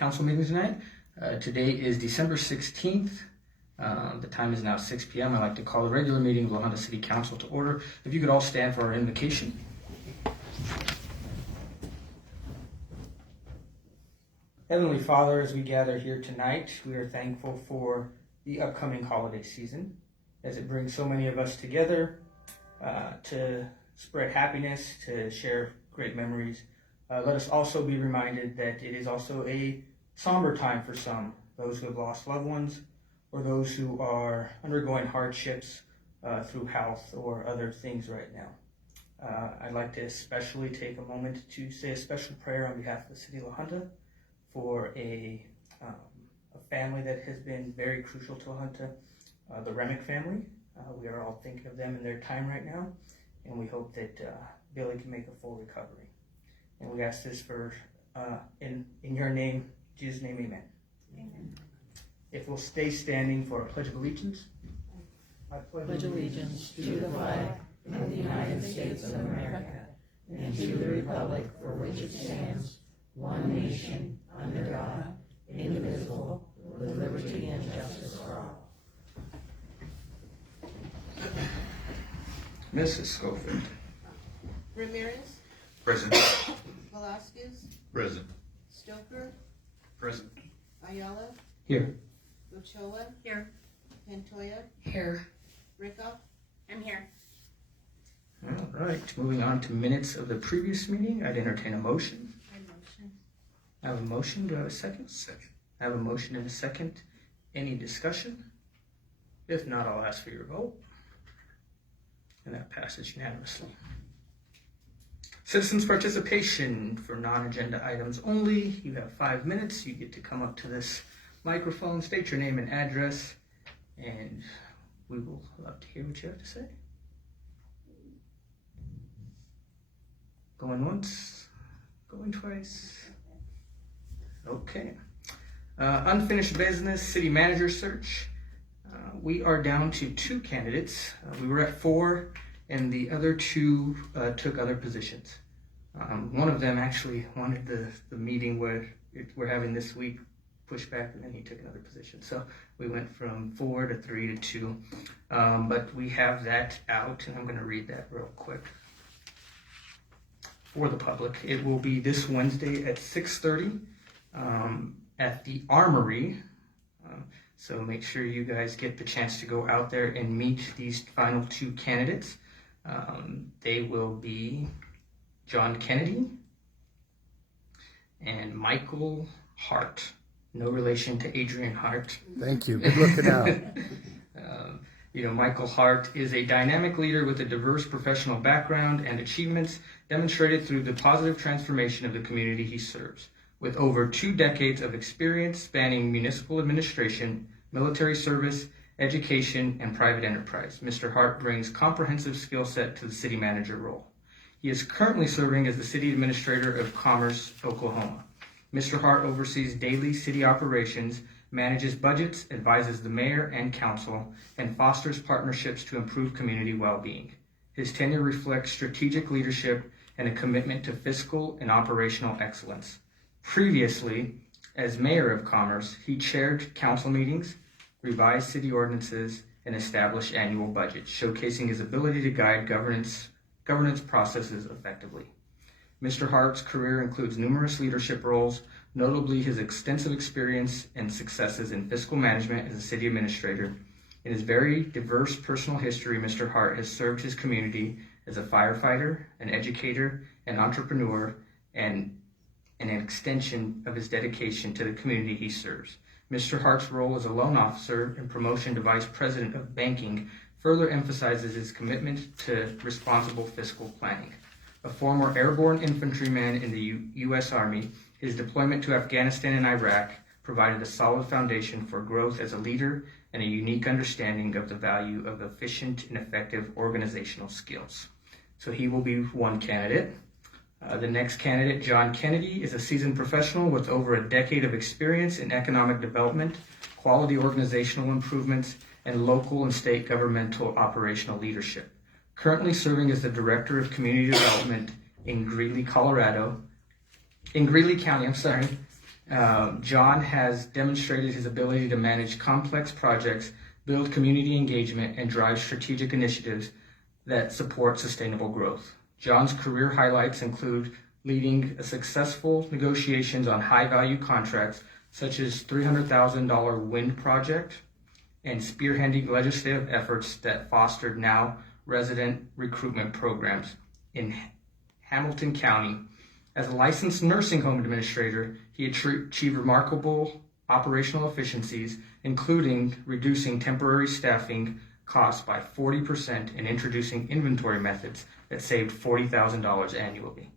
council meeting tonight. Today is December 16th. The time is now 6 p.m. I'd like to call the regular meeting of La Junta City Council to order. If you could all stand for our invocation. Heavenly Father, as we gather here tonight, we are thankful for the upcoming holiday season, as it brings so many of us together to spread happiness, to share great memories. Let us also be reminded that it is also a somber time for some, those who have lost loved ones or those who are undergoing hardships through health or other things right now. I'd like to especially take a moment to say a special prayer on behalf of the City of La Junta for a family that has been very crucial to La Junta, the Remick family. We are all thinking of them in their time right now, and we hope that Billy can make a full recovery. And we ask this for in your name, Jesus' name, amen. Amen. If we'll stay standing for a Pledge of Allegiance. I pledge allegiance to the flag of the United States of America and to the republic for which it stands, one nation, under God, indivisible, with liberty and justice for all. Mrs. Schofield. Ramirez, Present. Velasquez, Present. Stoker, Present. Ayala, Here. Ochoa, Here. Pantoya, Here. Rickoff. I'm here. All right, moving on to minutes of the previous meeting. I'd entertain a motion. I have a motion. Do I have a second? Second. I have a motion and a second. Any discussion? If not, I'll ask for your vote. And that passes unanimously. Citizens' participation for non-agenda items only. You have 5 minutes. You get to come up to this microphone, state your name and address, and we will love to hear what you have to say. Going once, going twice. Okay. Unfinished business, city manager search. We are down to 2 candidates. We were at 4, and the other 2 took other positions. One of them actually wanted the meeting we're having this week pushed back, and then he took another position. So we went from 4 to 3 to 2. But we have that out, and I'm going to read that real quick for the public. It will be this Wednesday at 6:30 at the Armory. So make sure you guys get the chance to go out there and meet these final 2 candidates. They will be John Kennedy and Michael Hart. No relation to Adrian Hart. Thank you. Good looking out. Michael Hart is a dynamic leader with a diverse professional background and achievements demonstrated through the positive transformation of the community he serves. With over 2 decades of experience spanning municipal administration, military service, education, and private enterprise, Mr. Hart brings comprehensive skill set to the city manager role. He is currently serving as the City Administrator of Commerce, Oklahoma. Mr. Hart oversees daily city operations, manages budgets, advises the mayor and council, and fosters partnerships to improve community well-being. His tenure reflects strategic leadership and a commitment to fiscal and operational excellence. Previously, as mayor of Commerce, he chaired council meetings, revised city ordinances, and established annual budgets, showcasing his ability to guide governance processes effectively. Mr. Hart's career includes numerous leadership roles, notably his extensive experience and successes in fiscal management as a city administrator. In his very diverse personal history, Mr. Hart has served his community as a firefighter, an educator, an entrepreneur, and an extension of his dedication to the community he serves. Mr. Hart's role as a loan officer and promotion to vice president of banking further emphasizes his commitment to responsible fiscal planning. A former airborne infantryman in the U.S. Army, his deployment to Afghanistan and Iraq provided a solid foundation for growth as a leader and a unique understanding of the value of efficient and effective organizational skills. So he will be one candidate. The next candidate, John Kennedy, is a seasoned professional with over a decade of experience in economic development, quality organizational improvements, and local and state governmental operational leadership. Currently serving as the Director of Community Development in Greeley, County, John has demonstrated his ability to manage complex projects, build community engagement, and drive strategic initiatives that support sustainable growth. John's career highlights include leading successful negotiations on high-value contracts, such as $300,000 wind project, and spearheading legislative efforts that fostered now resident recruitment programs in Hamilton County. As a licensed nursing home administrator, he achieved remarkable operational efficiencies, including reducing temporary staffing costs by 40% and introducing inventory methods that saved $40,000 annually.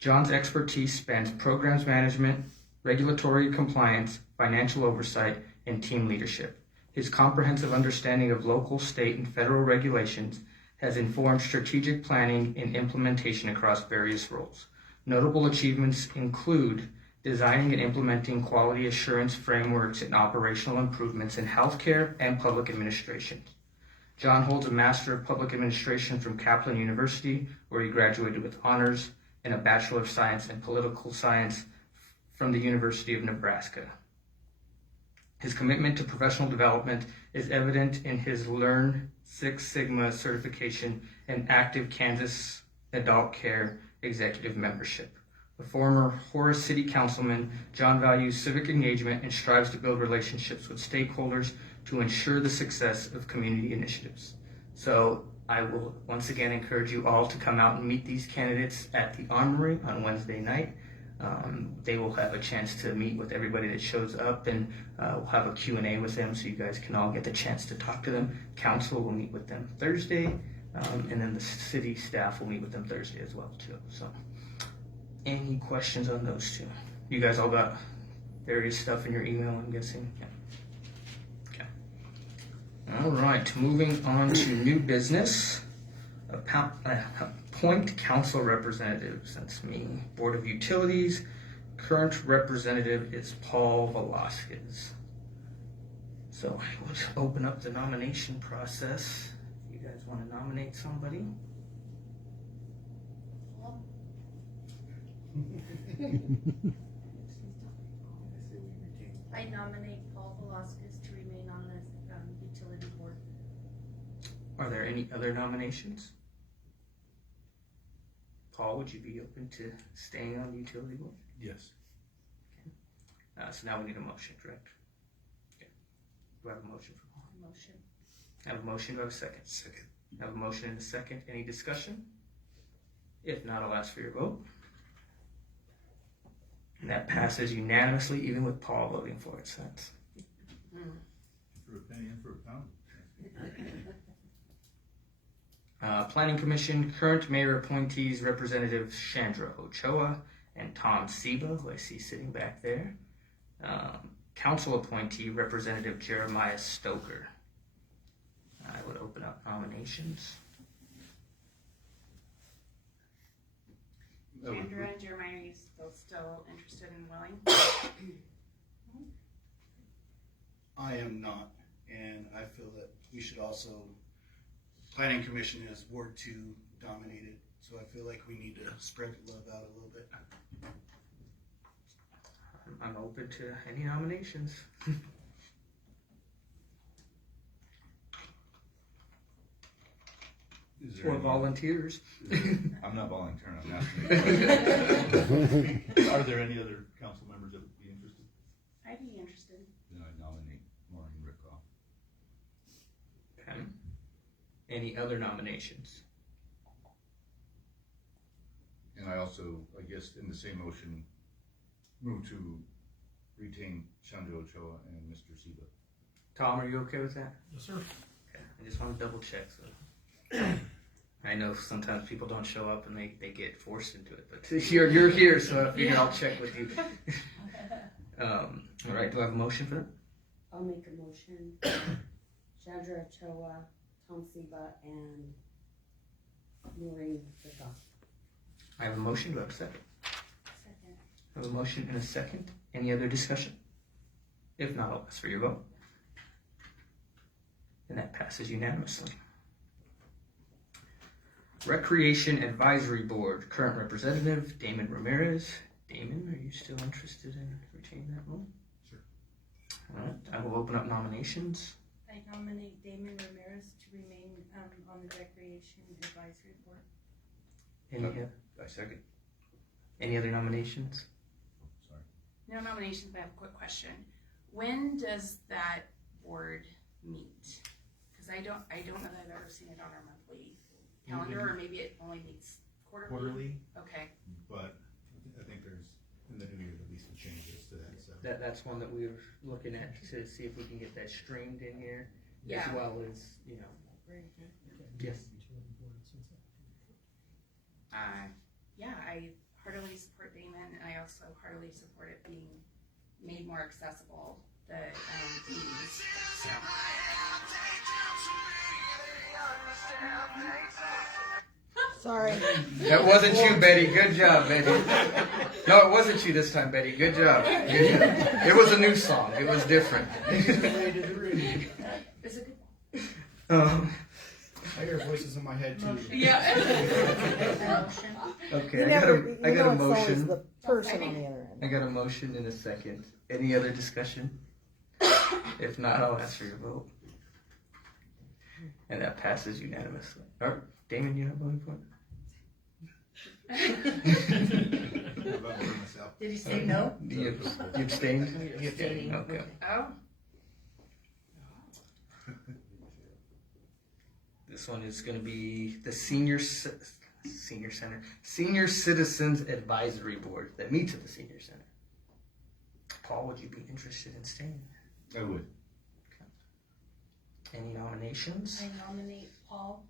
John's expertise spans programs management, regulatory compliance, financial oversight, and team leadership. His comprehensive understanding of local, state, and federal regulations has informed strategic planning and implementation across various roles. Notable achievements include designing and implementing quality assurance frameworks and operational improvements in healthcare and public administration. John holds a Master of Public Administration from Kaplan University, where he graduated with honors, and a Bachelor of Science in Political Science from the University of Nebraska. His commitment to professional development is evident in his Learn Six Sigma certification and active Kansas adult care executive membership. A former Horace City Councilman, John values civic engagement and strives to build relationships with stakeholders to ensure the success of community initiatives. So I will once again encourage you all to come out and meet these candidates at the Armory on Wednesday night. They will have a chance to meet with everybody that shows up, and we'll have a Q&A with them so you guys can all get the chance to talk to them. Council will meet with them Thursday, and then the city staff will meet with them Thursday as well too. So any questions on those two? You guys all got various stuff in your email, I'm guessing? Yeah. Okay. All right, moving on to new business. Appoint council representatives. That's me. Board of Utilities. Current representative is Paul Velasquez. So I would open up the nomination process. If you guys want to nominate somebody. I nominate Paul Velasquez to remain on the utility board. Are there any other nominations? Paul, would you be open to staying on the utility board? Yes. So now we need a motion, correct? Okay. Do I have a motion for Paul? Motion. I have a motion. Do I have a second? Second. I have a motion and a second. Any discussion? If not, I'll ask for your vote. And that passes unanimously, even with Paul voting for it. So that's For a penny and for a pound. Planning Commission, current mayor appointees, Representatives Chandra Ochoa and Tom Seba, who I see sitting back there. Council appointee, Representative Jeremiah Stoker. I would open up nominations. Andrew and Jeremiah, are you still interested and willing? I am not, and I feel that we should also, Planning Commission is Ward 2 dominated, so I feel like we need to spread the love out a little bit. I'm open to any nominations. Or volunteers. I'm not volunteering, I'm asking. Are there any other council members that would be interested? I'd be interested. Then I nominate Maureen Rickoff. Okay. Any other nominations? And I also, I guess, in the same motion, move to retain Chandra Ochoa and Mr. Seba. Tom, are you okay with that? Yes, sir. Okay. I just want to double check. So. I know sometimes people don't show up and they get forced into it, but you're here, so I figured I'll check with you. All right, do I have a motion for that? I'll make a motion. Chandra Ochoa, Tom Seba, and Maureen Rickoff. I have a motion. Do I have a second? Second. I have a motion and a second. Any other discussion? If not, I'll ask for your vote. And that passes unanimously. Recreation Advisory Board, current representative Damon Ramirez. Damon, are you still interested in retaining that role? Sure. All right, I will open up nominations. I nominate Damon Ramirez to remain on the Recreation Advisory Board. I second. Any other nominations? Sorry. No nominations, but I have a quick question. When does that board meet? Because I don't know that I've ever seen it on our monthly calendar, or maybe it only meets quarterly. Okay. But I think there's, in the new year, there'll be some changes to that, so. That's one that we were looking at to see if we can get that streamed in here, as Yeah. well as, yes. Yeah, I heartily support Damon, and I also heartily support it being made more accessible, the meetings. So. Sorry. That wasn't you, Betty. Good job, Betty. No, it wasn't you this time, Betty. Good job. Good job. It was a new song. It was different. It's a good one. I hear voices in my head too. Yeah. Okay, I got a It's always motion. the person on the other I end. got a motion and a second. Any other discussion? If not, I'll ask for your vote. And that passes unanimously. All right, Damon, you not voting for it? How about for myself? Did he say no? You abstained? Okay. Oh, This one is going to be the Senior Citizens Advisory Board that meets at the Senior Center. Paul, would you be interested in staying? I would. Any nominations? I nominate Paul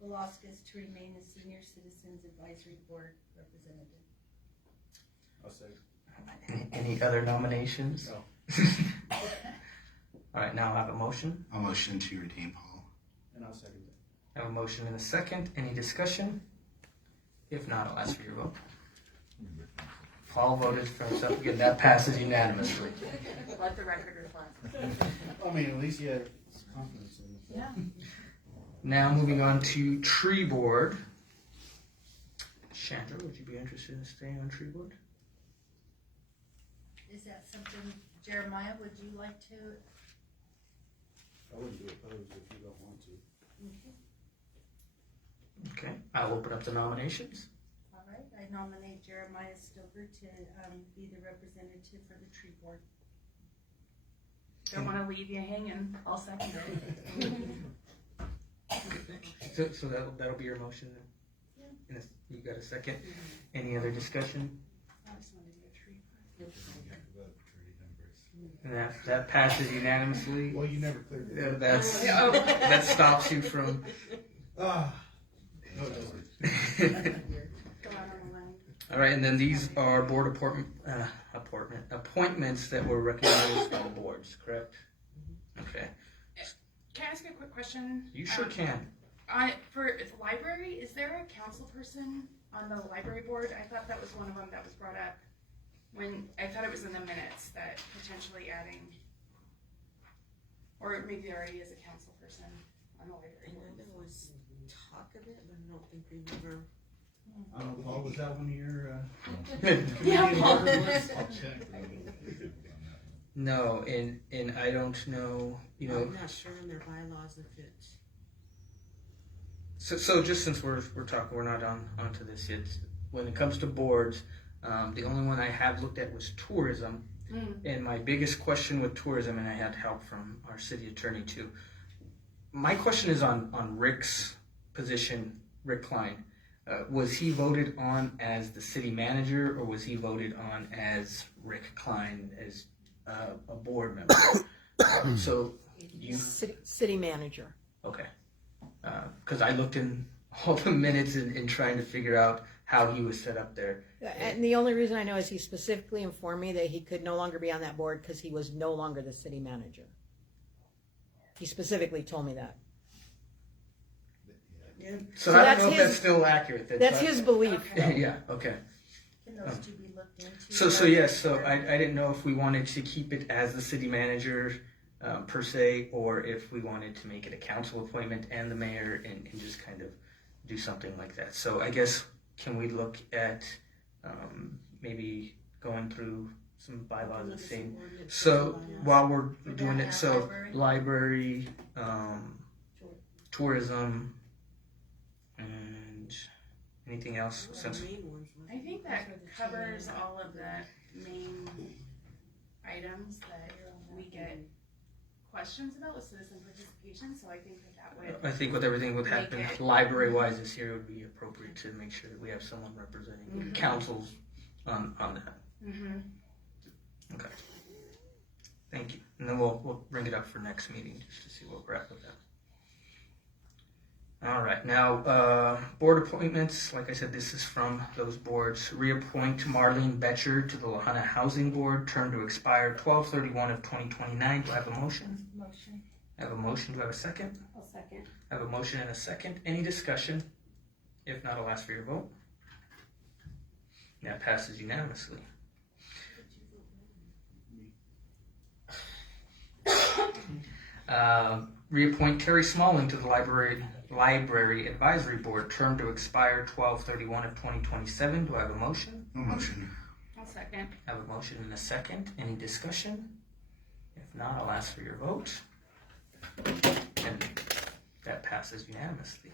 Velasquez to remain the Senior Citizens Advisory Board representative. I'll say. Any other nominations? No. All right, now I have a motion. I'll motion to retain Paul. And I'll second that. I have a motion and a second. Any discussion? If not, I'll ask for your vote. Paul voted for himself again. That passes unanimously. let the record reflect. I mean, at least he had confidence in it. Yeah. Now moving on to Tree Board. Chandra, would you be interested in staying on Tree Board? Is that something, Jeremiah, would you like to? I wouldn't be opposed if you don't want to. Okay, I'll open up the nominations. All right, I nominate Jeremiah Stover to be the representative for the tree board. Don't want to leave you hanging. I'll second it. So that'll be your motion then? Yeah. You got a second? Any other discussion? I just want to do a tree. And that passes unanimously. Well, you never cleared it. That stops you from. Ah. No, it doesn't. Go out on a limb. All right, and then these are board appointments that were recognized by the boards, correct? Okay, Can I ask a quick question? you sure can. For the library, is there a council person on the library board? I thought that was one of them that was brought up when I thought it was in the minutes that potentially adding, or maybe there already is a council person on the library board. There was talk of it, but I don't think we ever. I don't know, Paul, was that one of your, Yeah, Paul. I'll check. No, and I don't know, I'm not sure in their bylaws if it's. So just since we're talking, we're not onto this yet. When it comes to boards, the only one I have looked at was tourism. And my biggest question with tourism, and I had help from our city attorney too. My question is on Rick's position, Rick Klein. Was he voted on as the city manager, or was he voted on as Rick Klein as a board member? So you City manager. okay? Because I looked in all the minutes in trying to figure out how he was set up there. And the only reason I know is he specifically informed me that he could no longer be on that board because he was no longer the city manager. He specifically told me that. So So I that's don't know if his- that's still accurate. That's his belief. Yeah. Okay. Can those two be looked into? So yes. So I didn't know if we wanted to keep it as the city manager per se, or if we wanted to make it a council appointment and the mayor and just kind of do something like that. So I guess can we look at maybe going through some bylaws the same. Ordinance. So while we're Would doing that it, have so library? library, tourism, and anything else Well, since the main ones, I think those that are the two covers main- all of the main items that we get questions about with citizen participation, so I think that would, I think with everything that Make happened it- library wise this year, it would be appropriate to make sure that we have someone representing councils on that. mm-hmm. Okay. Thank you. And then we'll bring it up for next meeting just to see what we're at with that. All right. Now, board appointments. Like I said, this is from those boards. Reappoint Marlene Betcher to the Lahana Housing Board, term to expire 12/31 of 2029. Do I have a motion? Motion. I have a motion. Do I have a second? I'll second. I have a motion and a second. Any discussion? If not, I'll ask for your vote. That passes unanimously. Reappoint Terry Smalling to the Library Advisory Board, term to expire 12/31 of 2027. Do I have a motion? No motion. I'll second. I have a motion and a second. Any discussion? If not, I'll ask for your vote. And that passes unanimously.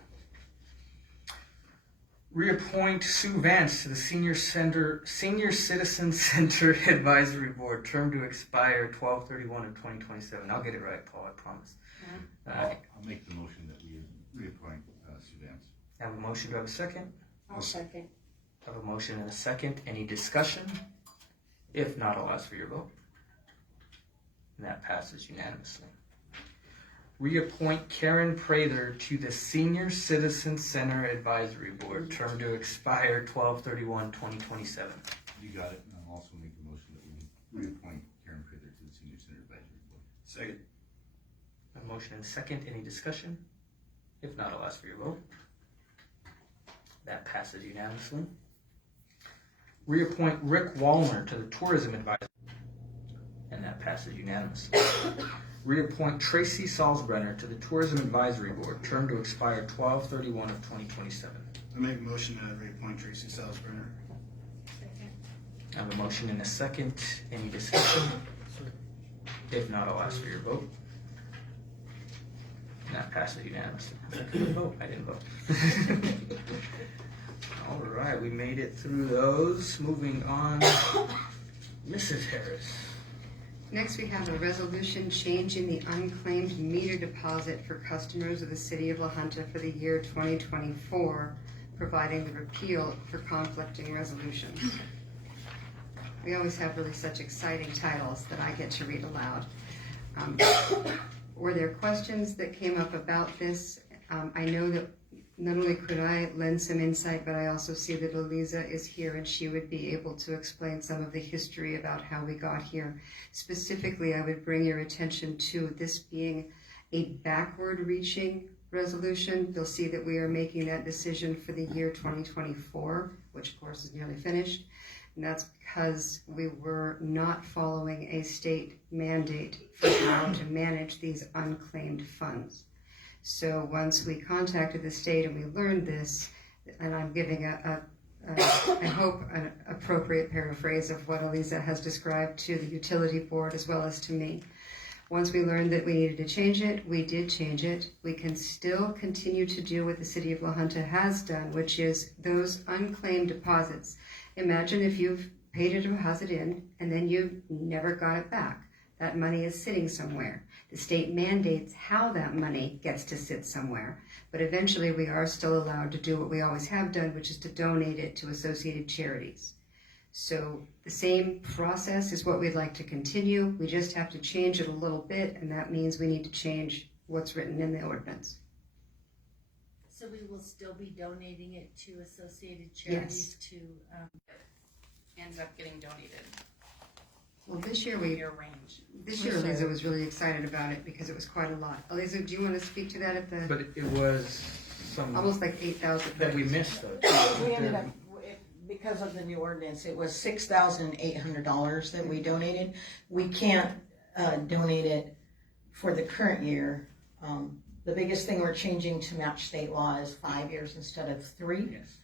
Reappoint Sue Vance to the Senior Citizen Center Advisory Board, term to expire 12/31 of 2027. I'll get it right, Paul, I promise. I'll make the motion that we reappoint Sue Vance. I have a motion. Do I have a second? I'll second. I have a motion and a second. Any discussion? If not, I'll ask for your vote. And that passes unanimously. Reappoint Karen Prather to the Senior Citizen Center Advisory Board, term to expire 12/31, 2027. You got it, and I'll also make the motion that we reappoint Karen Prather to the Senior Center Advisory Board. Second. A motion and a second. Any discussion? If not, I'll ask for your vote. That passes unanimously. Reappoint Rick Wallner to the Tourism Advisory, and that passes unanimously. Reappoint Tracy Salzbrenner to the Tourism Advisory Board, term to expire 12/31 of 2027. I make a motion to reappoint Tracy Salzbrenner. I have a motion and a second. Any discussion? If not, I'll ask for your vote. And that passes unanimously. I couldn't vote. I didn't vote. All right, we made it through those. Moving on, Mrs. Harris. Next, we have a resolution changing the unclaimed meter deposit for customers of the city of La Junta for the year 2024, providing the repeal for conflicting resolutions. We always have really such exciting titles that I get to read aloud. Were there questions that came up about this? I know that not only could I lend some insight, but I also see that Eliza is here and she would be able to explain some of the history about how we got here. Specifically, I would bring your attention to this being a backward-reaching resolution. You'll see that we are making that decision for the year 2024, which of course is nearly finished. And that's because we were not following a state mandate for how to manage these unclaimed funds. So once we contacted the state and we learned this, and I'm giving I hope an appropriate paraphrase of what Eliza has described to the utility board as well as to me. Once we learned that we needed to change it, we did change it. We can still continue to do what the city of La Junta has done, which is those unclaimed deposits. Imagine if you've paid a deposit in and then you never got it back. That money is sitting somewhere. The state mandates how that money gets to sit somewhere, but eventually we are still allowed to do what we always have done, which is to donate it to associated charities. So the same process is what we'd like to continue. We just have to change it a little bit, and that means we need to change what's written in the ordinance. So we will still be donating it to associated charities to, Ends up getting donated. Well, this year Your range. Eliza was really excited about it because it was quite a lot. Eliza, do you want to speak to that at the, But it was some almost like 8,000? that we missed though. We ended up, because of the new ordinance, it was $6,800 that we donated. We can't donate it for the current year. The biggest thing we're changing to match state law is 5 years instead of 3. Yes.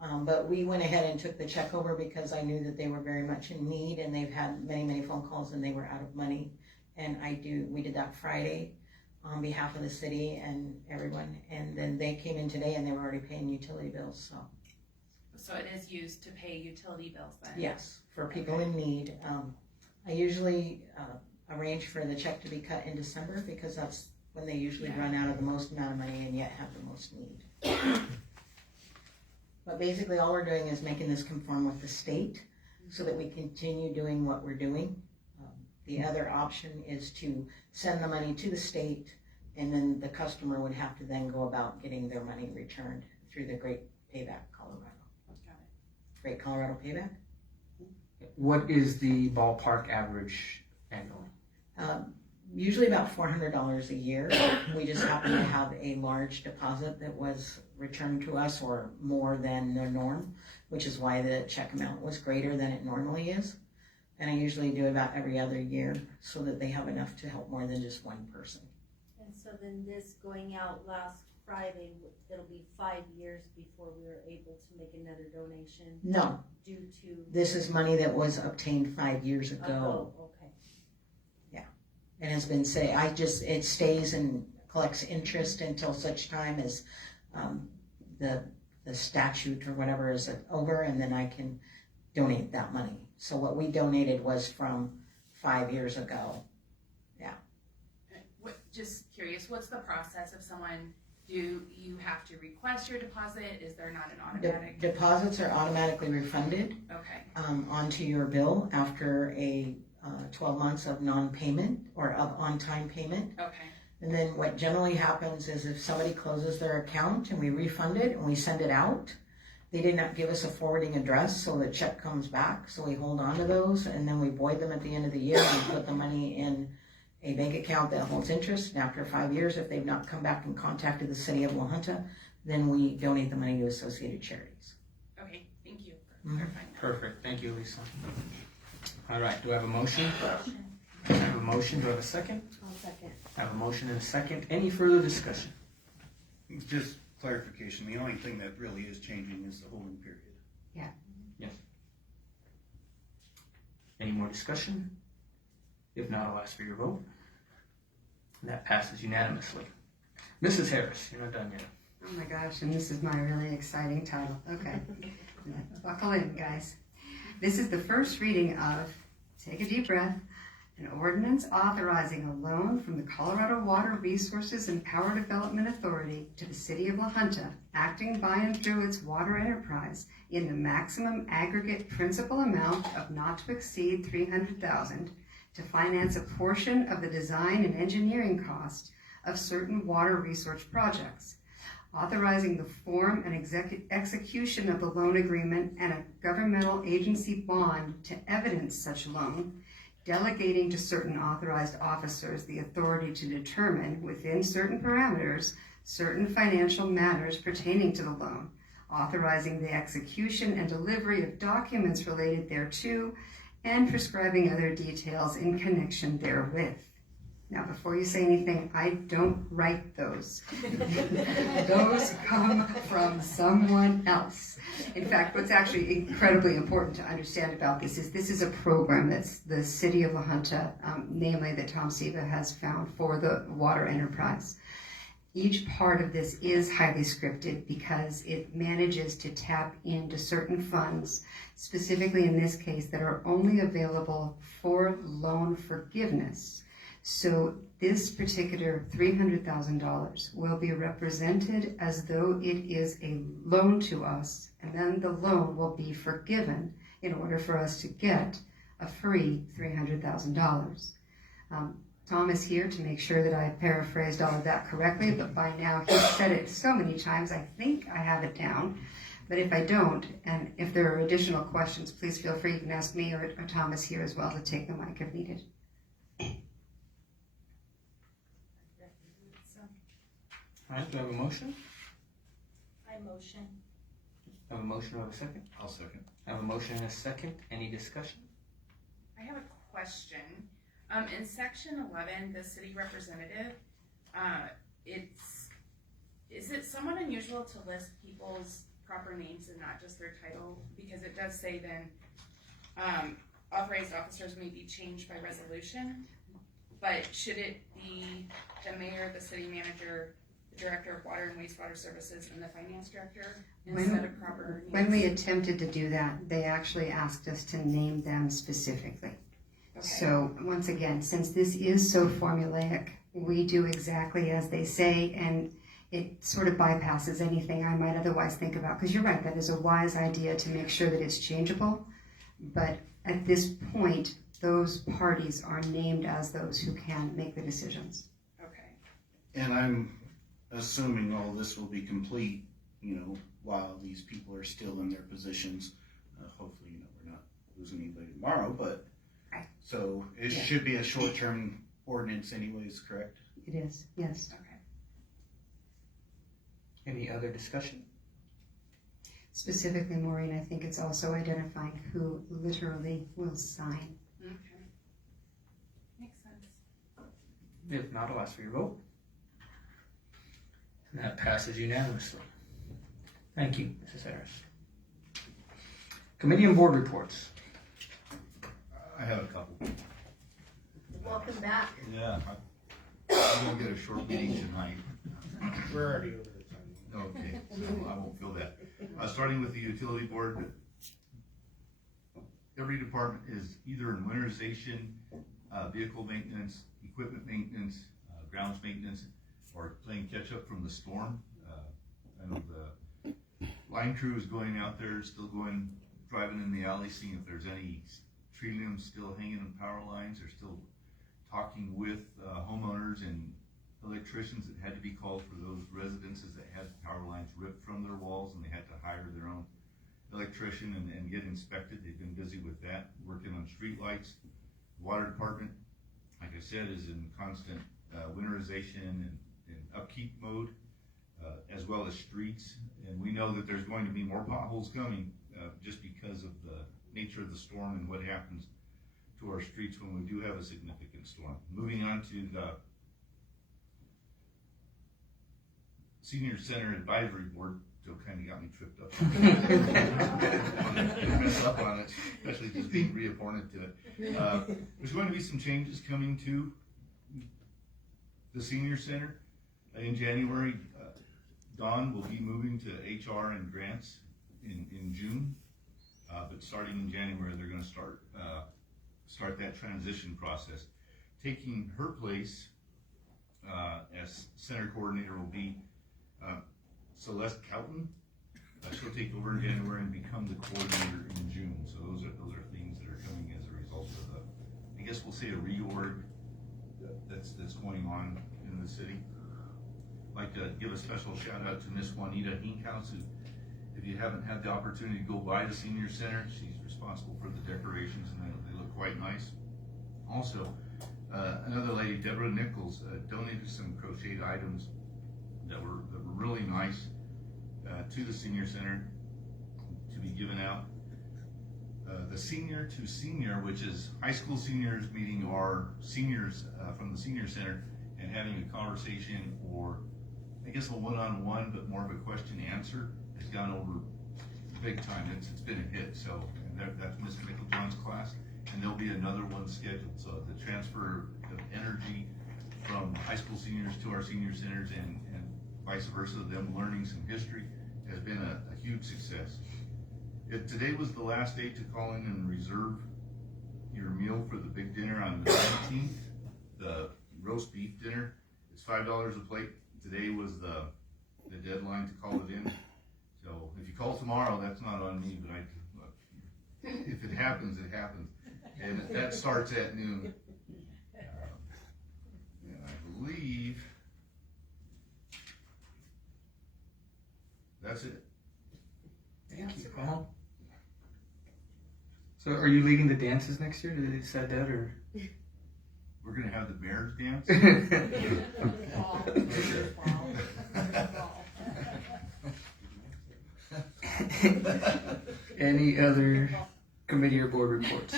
But we went ahead and took the check over because I knew that they were very much in need, and they've had many, many phone calls and they were out of money. And we did that Friday on behalf of the city and everyone. And then they came in today and they were already paying utility bills, so. So it is used to pay utility bills then? Yes, for people in need. I usually arrange for the check to be cut in December because that's when they usually run out of the most amount of money and yet have the most need. But basically all we're doing is making this conform with the state so that we continue doing what we're doing. The other option is to send the money to the state, and then the customer would have to then go about getting their money returned through the Great Payback Colorado. Got it. Great Colorado Payback. What is the ballpark average annually? Usually about $400 a year. We just happen to have a large deposit that was returned to us, or more than the norm, which is why the check amount was greater than it normally is. And I usually do about every other year so that they have enough to help more than just one person. And so then this going out last Friday, it'll be 5 years before we were able to make another donation No, due to. this is money that was obtained 5 years ago. Oh, okay. And has been it stays and collects interest until such time as the statute or whatever is over, and then I can donate that money. So what we donated was from 5 years ago. Just curious, what's the process of someone, do you have to request your deposit? Is there not an automatic? Deposits are automatically refunded Okay. onto your bill after a 12 months of non-payment or of on-time payment. Okay. And then what generally happens is if somebody closes their account and we refund it and we send it out, they did not give us a forwarding address, so the check comes back. So we hold on to those, and then we void them at the end of the year and put the money in a bank account that holds interest. And after 5 years, if they've not come back and contacted the city of La Junta, then we donate the money to associated charities. Okay, thank you for clarifying that. Perfect, thank you, Lisa. All right, do I have a motion? I have a motion, do I have a second? I'll second. I have a motion and a second. Any further discussion? Just clarification, the only thing that really is changing is the holding period. Yes. Any more discussion? If not, I'll ask for your vote. And that passes unanimously. Mrs. Harris, you're not done yet. Oh my gosh, and this is my really exciting title. Okay. Buckle in, guys. This is the first reading of, take a deep breath, an ordinance authorizing a loan from the Colorado Water Resources and Power Development Authority to the City of La Junta, acting by and through its water enterprise in the maximum aggregate principal amount of not to exceed $300,000 to finance a portion of the design and engineering cost of certain water resource projects, authorizing the form and execution of the loan agreement and a governmental agency bond to evidence such loan, delegating to certain authorized officers the authority to determine, within certain parameters, certain financial matters pertaining to the loan, authorizing the execution and delivery of documents related thereto, and prescribing other details in connection therewith. Now, before you say anything, I don't write those. Those come from someone else. In fact, what's actually incredibly important to understand about this is a program that's the City of La Junta, namely that Tom Siva has found for the water enterprise. Each part of this is highly scripted because it manages to tap into certain funds, specifically in this case, that are only available for loan forgiveness. So this particular $300,000 will be represented as though it is a loan to us, and then the loan will be forgiven in order for us to get a free $300,000. Tom is here to make sure that I paraphrased all of that correctly, but by now he's said it so many times, I think I have it down. But if I don't, and if there are additional questions, please feel free. You can ask me, or Tom is here as well to take the mic if needed. All right, do I have a motion? I motion. I have a motion, do I have a second? I'll second. I have a motion and a second. Any discussion? I have a question. In section 11, the city representative, is it somewhat unusual to list people's proper names and not just their title? Because it does say then, authorized officers may be changed by resolution, but should it be the mayor, the city manager, the director of water and wastewater services, and the finance director instead of proper names? When we attempted to do that, they actually asked us to name them specifically. Okay. So once again, since this is so formulaic, we do exactly as they say, and it sort of bypasses anything I might otherwise think about. Because you're right, that is a wise idea to make sure that it's changeable. But at this point, those parties are named as those who can make the decisions. Okay. And I'm assuming all this will be complete, while these people are still in their positions. Hopefully, we're not losing anybody tomorrow, but Right. so it Yeah. should be a short-term ordinance anyways, correct? It is, yes. Okay. Any other discussion? Specifically, Maureen, I think it's also identifying who literally will sign. Okay. Makes sense. If not, I'll ask for your vote. And that passes unanimously. Thank you, Mrs. Harris. Committee and board reports. I have a couple. Welcome back. Yeah. I'm gonna get a short meeting tonight. We're already over the time. Okay, so I won't feel that. Starting with the utility board, every department is either in winterization, vehicle maintenance, equipment maintenance, grounds maintenance, or playing catch up from the storm. I know the line crew is going out there, still driving in the alley, seeing if there's any tree limbs still hanging in power lines. They're still talking with homeowners and electricians that had to be called for those residences that had power lines ripped from their walls, and they had to hire their own electrician and get inspected. They've been busy with that, working on street lights. Water department, like I said, is in constant winterization and upkeep mode, as well as streets. And we know that there's going to be more potholes coming just because of the nature of the storm and what happens to our streets when we do have a significant storm. Moving on to the Senior Center Advisory Board. Joe kind of got me tripped up. I mess up on it, especially just being reappointed to it. There's going to be some changes coming to the Senior Center in January. Dawn will be moving to HR and grants in June, but starting in January, they're going to start that transition process. Taking her place as center coordinator will be Celeste Cowton. She'll take over in January and become the coordinator in June. So those are things that are coming as a result of I guess we'll say a reorg that's going on in the city. I'd like to give a special shout out to Miss Juanita Hinkhouse, who, if you haven't had the opportunity to go by the Senior Center, she's responsible for the decorations, and they look quite nice. Also, another lady, Deborah Nichols, donated some crocheted items that were really nice to the Senior Center to be given out. The Senior to Senior, which is high school seniors meeting our seniors from the Senior Center and having a conversation, or I guess a one-on-one, but more of a question-answer, has gone over big time. It's been a hit. So that's Miss Micklejohn's class, and there'll be another one scheduled. So the transfer of energy from high school seniors to our senior centers and vice versa, them learning some history, has been a huge success. Today was the last day to call in and reserve your meal for the big dinner on the 19th. The roast beef dinner is $5 a plate. Today was the deadline to call it in. So if you call tomorrow, that's not on me, but if it happens, it happens. And that starts at noon. And I believe that's it. Thank you, Paul. So are you leading the dances next year? Did they decide that, or? We're gonna have the Bears dance. Any other committee or board reports?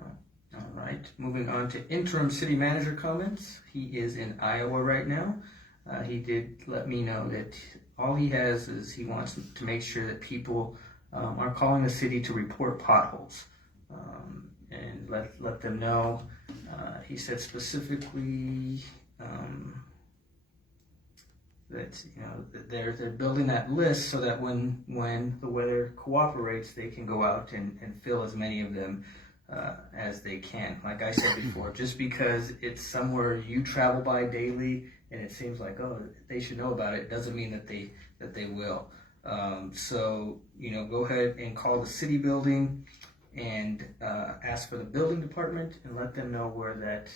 All right, moving on to interim city manager comments. He is in Iowa right now. He did let me know that all he has is he wants to make sure that people are calling the city to report potholes and let them know. He said specifically that that they're building that list so that when the weather cooperates, they can go out and fill as many of them as they can. Like I said before, just because it's somewhere you travel by daily and it seems like, oh, they should know about it, doesn't mean that they will. So go ahead and call the city building and ask for the building department and let them know where that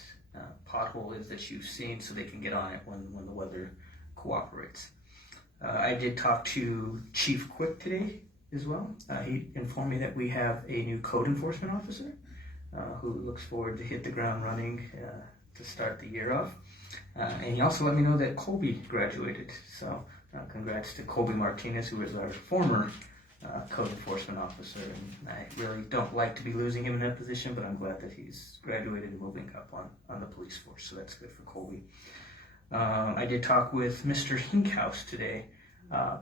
pothole is that you've seen so they can get on it when the weather cooperates. I did talk to Chief Quick today as well. He informed me that we have a new code enforcement officer who looks forward to hit the ground running to start the year off. And he also let me know that Colby graduated. So congrats to Colby Martinez, who was our former code enforcement officer. And I really don't like to be losing him in that position, but I'm glad that he's graduated and moving up on the police force. So that's good for Colby. I did talk with Mr. Hinkhouse today,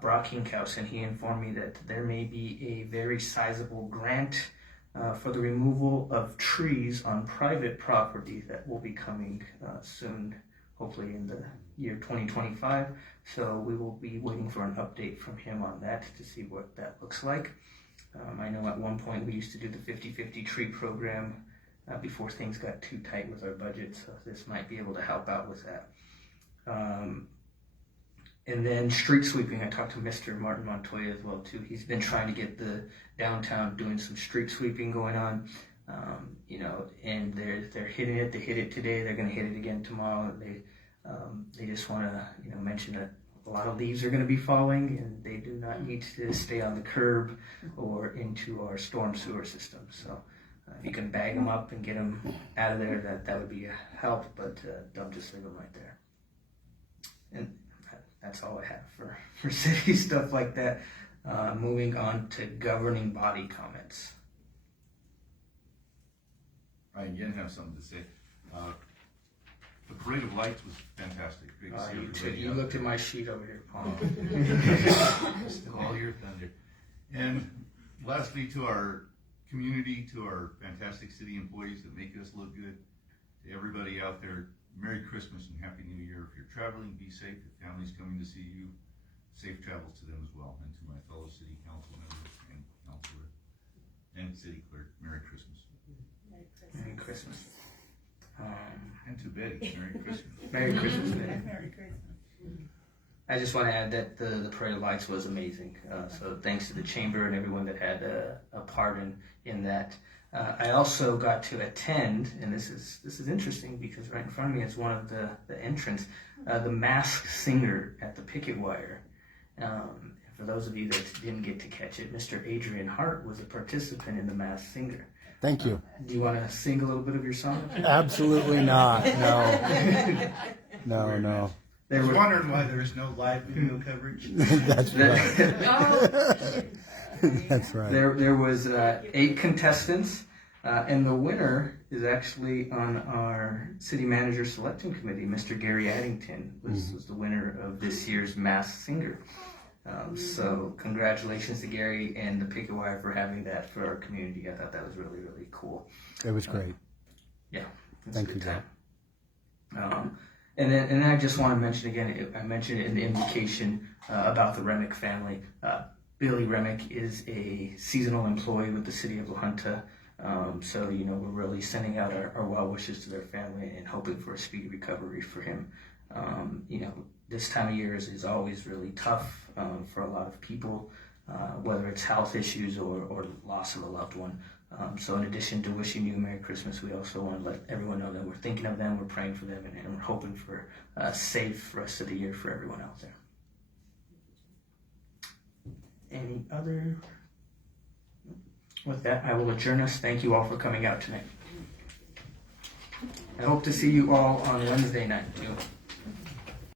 Brock Hinkhouse, and he informed me that there may be a very sizable grant for the removal of trees on private property that will be coming soon, hopefully in the year 2025. So we will be waiting for an update from him on that to see what that looks like. I know at one point we used to do the 50-50 tree program before things got too tight with our budget, so this might be able to help out with that. And then street sweeping, I talked to Mr. Martin Montoya as well too. He's been trying to get the downtown doing some street sweeping going on, and they're hitting it. They hit it today. They're going to hit it again tomorrow. They just want to mention that a lot of leaves are going to be falling, and they do not need to stay on the curb or into our storm sewer system. So if you can bag them up and get them out of there, that would be a help. But don't just leave them right there. And that's all I have for city stuff like that. Moving on to governing body comments. I again have something to say. The parade of lights was fantastic. Great to see everybody You out looked there. at my sheet over here, Paul. Still all your thunder. And lastly, to our community, to our fantastic city employees that make us look good, to everybody out there, Merry Christmas and Happy New Year. If you're traveling, be safe. If family's coming to see you, safe travels to them as well. And to my fellow city council members and councilor and city clerk, Merry Christmas. Merry Christmas. And to Betty, Merry Christmas. Merry Christmas, Betty. Merry Christmas. I just want to add that the parade of lights was amazing. So thanks to the chamber and everyone that had a part in that. I also got to attend, and this is interesting because right in front of me is one of the entrants, the masked singer at the picket wire. For those of you that didn't get to catch it, Mr. Adrian Hart was a participant in the masked singer. Thank you. Do you want to sing a little bit of your song? Absolutely not. No. No. I was wondering why there is no live video coverage. That's right. That's right. There was 8 contestants, and the winner is actually on our city manager selection committee. Mr. Gary Addington was the winner of this year's Masked Singer. So congratulations to Gary and the Picket Wire for having that for our community. I thought that was really, really cool. It was great. Yeah. Thank you, Joe. And then I just want to mention again, I mentioned it in the invocation about the Remick family. Billy Remick is a seasonal employee with the city of La Junta. So, we're really sending out our well wishes to their family and hoping for a speedy recovery for him. This time of year is always really tough for a lot of people, whether it's health issues or loss of a loved one. So in addition to wishing you a Merry Christmas, we also want to let everyone know that we're thinking of them, we're praying for them, and we're hoping for a safe rest of the year for everyone out there. Any other? With that, I will adjourn us. Thank you all for coming out tonight. I hope to see you all on Wednesday night too.